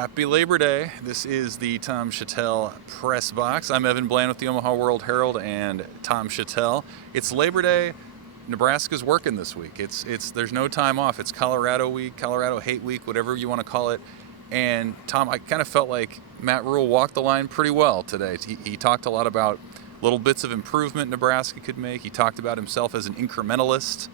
Happy Labor Day. This is the Tom Shatel Press Box. I'm Evan Bland with the Omaha World-Herald and Tom Shatel. It's Labor Day. Nebraska's working this week. There's no time off. It's Colorado week, Colorado hate week, whatever you want to call it. And Tom, I kind of felt like Matt Rhule walked the line pretty well today. He talked a lot about little bits of improvement Nebraska could make. He talked about himself as an incrementalist.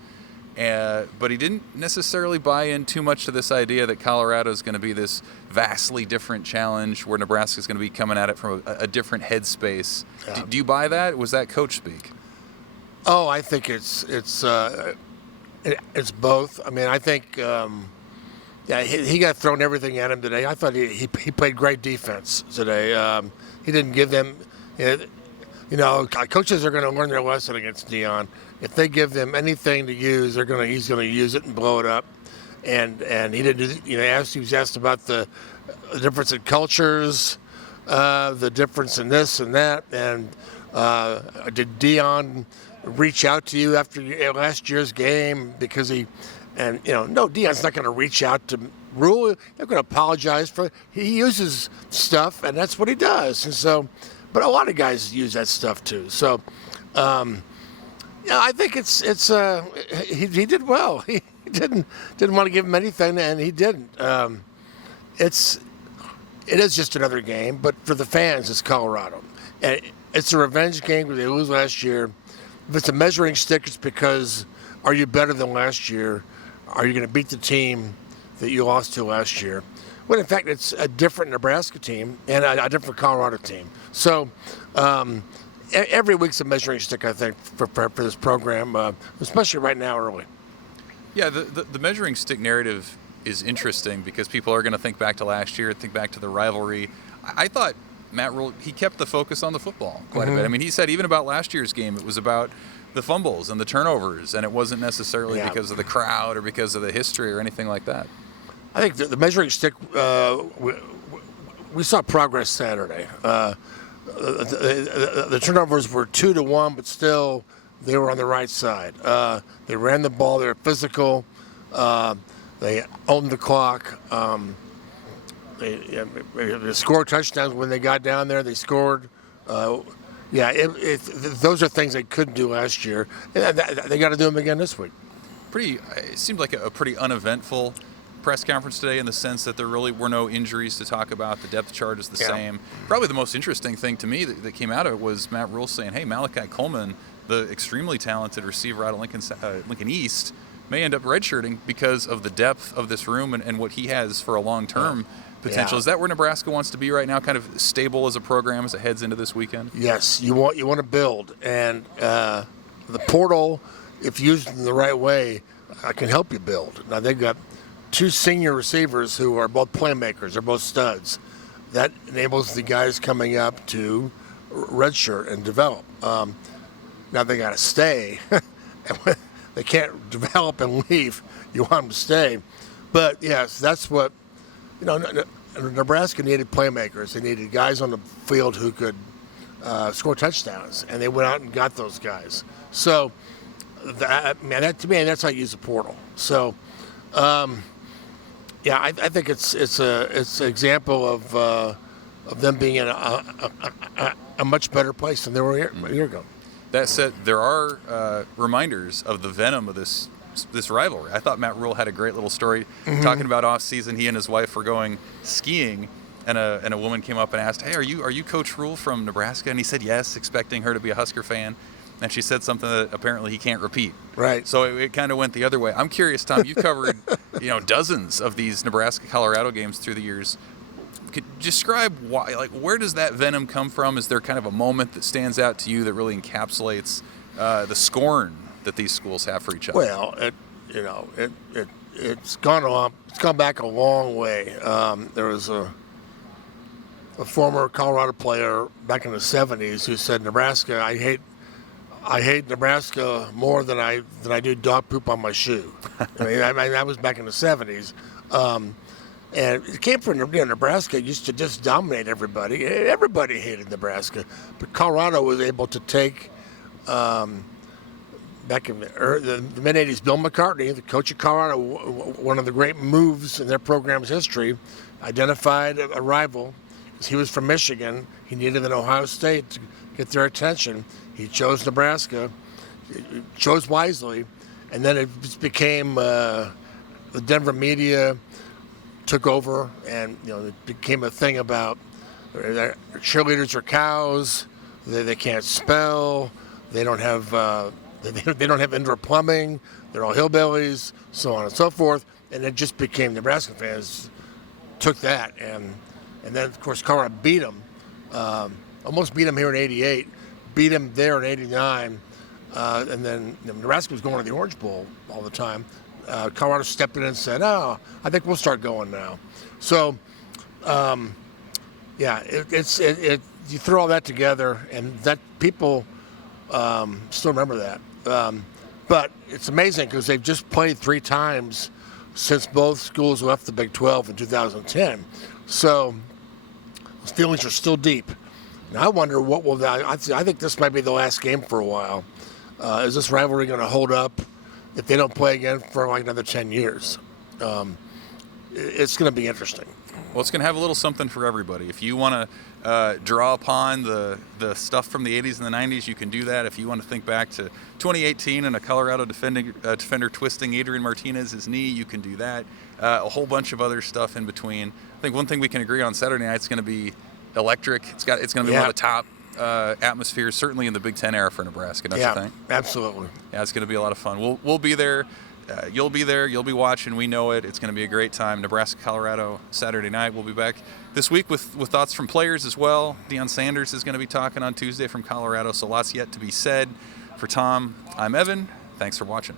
But he didn't necessarily buy in too much to this idea that Colorado is going to be this vastly different challenge where Nebraska is going to be coming at it from a different headspace. Yeah. Do you buy that? Was that coach speak? Oh, I think it's both. I mean, I think he got thrown everything at him today. I thought he played great defense today. He didn't give them. Coaches are going to learn their lesson against Deion. If they give them anything to use, he's going to use it and blow it up. And he didn't. He was asked about the difference in cultures, the difference in this and that, and did Deion reach out to you after last year's game because no, Deion's not going to reach out to Rhule. They're going to apologize for it. He uses stuff, and that's what he does. And so, but a lot of guys use that stuff too. So, I think he did well. He didn't want to give him anything, and he didn't. It is just another game, but for the fans, it's Colorado. And it's a revenge game because they lose last year. If it's a measuring stick, it's because are you better than last year? Are you going to beat the team that you lost to last year? When in fact it's a different Nebraska team and a different Colorado team. So every week's a measuring stick, I think, for this program, especially right now early. Yeah, the measuring stick narrative is interesting because people are going to think back to last year, think back to the rivalry. I thought Matt Rhule, he kept the focus on the football quite a bit. I mean, he said even about last year's game, it was about the fumbles and the turnovers, and it wasn't necessarily because of the crowd or because of the history or anything like that. I think the measuring stick, we saw progress Saturday. The turnovers were 2-1, but still they were on the right side. They ran the ball. They were physical. They owned the clock. They scored touchdowns when they got down there. They scored. Those are things they couldn't do last year. They got to do them again this week. It seemed like a pretty uneventful press conference today in the sense that there really were no injuries to talk about. The depth chart is the same. Probably the most interesting thing to me that came out of it was Matt Rhule saying, hey, Malachi Coleman, the extremely talented receiver out of Lincoln East, may end up redshirting because of the depth of this room and what he has for a long-term potential. Is that where Nebraska wants to be right now, kind of stable as a program as it heads into this weekend? Yes, you want to build. And the portal, if used in the right way, can help you build. Now, they've got two senior receivers who are both playmakers. They're both studs. That enables the guys coming up to redshirt and develop. Now they got to stay. They can't develop and leave. You want them to stay. But, yes, that's what, Nebraska needed playmakers. They needed guys on the field who could score touchdowns, and they went out and got those guys. So, that to me, that's how you use the portal. So, I think it's an example of them being in a much better place than they were a year ago. That said, there are reminders of the venom of this rivalry. I thought Matt Rhule had a great little story talking about off season. He and his wife were going skiing, and a woman came up and asked, "Hey, are you Coach Rhule from Nebraska?" And he said yes, expecting her to be a Husker fan. And she said something that apparently he can't repeat. Right. So it kind of went the other way. I'm curious, Tom. You've covered dozens of these Nebraska-Colorado games through the years. Could you describe why? Like, where does that venom come from? Is there kind of a moment that stands out to you that really encapsulates the scorn that these schools have for each other? Well, it's gone back a long way. There was a former Colorado player back in the '70s who said, "Nebraska, I hate Nebraska more than I do dog poop on my shoe." I mean, that was back in the '70s. And it came from Nebraska used to just dominate everybody. Everybody hated Nebraska. But Colorado was able to take, back in the mid-'80s, Bill McCartney, the coach of Colorado, one of the great moves in their program's history. identified a rival. He was from Michigan. He needed an Ohio State to get their attention. He chose Nebraska, chose wisely, and then it just became the Denver media took over, and it became a thing about cheerleaders are cows. They can't spell. They don't have they don't have indoor plumbing. They're all hillbillies, so on and so forth. And it just became Nebraska fans took that, and then of course Colorado beat them, almost beat them here in '88, beat them there in '89, and then Nebraska was going to the Orange Bowl all the time. Colorado stepped in and said, "Oh, I think we'll start going now." So, yeah, you throw all that together, and that people still remember that. But it's amazing because they've just played 3 times since both schools left the Big 12 in 2010. So those feelings are still deep. And I wonder what will that. I think this might be the last game for a while. Is this rivalry going to hold up if they don't play again for like another 10 years? It's going to be interesting. Well, it's going to have a little something for everybody. If you want to draw upon the stuff from the 80s and the 90s, you can do that. If you want to think back to 2018 and a Colorado defender twisting Adrian Martinez's knee, you can do that. A whole bunch of other stuff in between. I think one thing we can agree on Saturday night is going to be electric. It's going to be one of the top atmospheres, certainly in the Big Ten era for Nebraska. Don't you think? Absolutely. Yeah, it's going to be a lot of fun. We'll be there. You'll be there. You'll be watching. We know it. It's going to be a great time. Nebraska, Colorado, Saturday night. We'll be back this week with thoughts from players as well. Deion Sanders is going to be talking on Tuesday from Colorado, so lots yet to be said. For Tom, I'm Evan. Thanks for watching.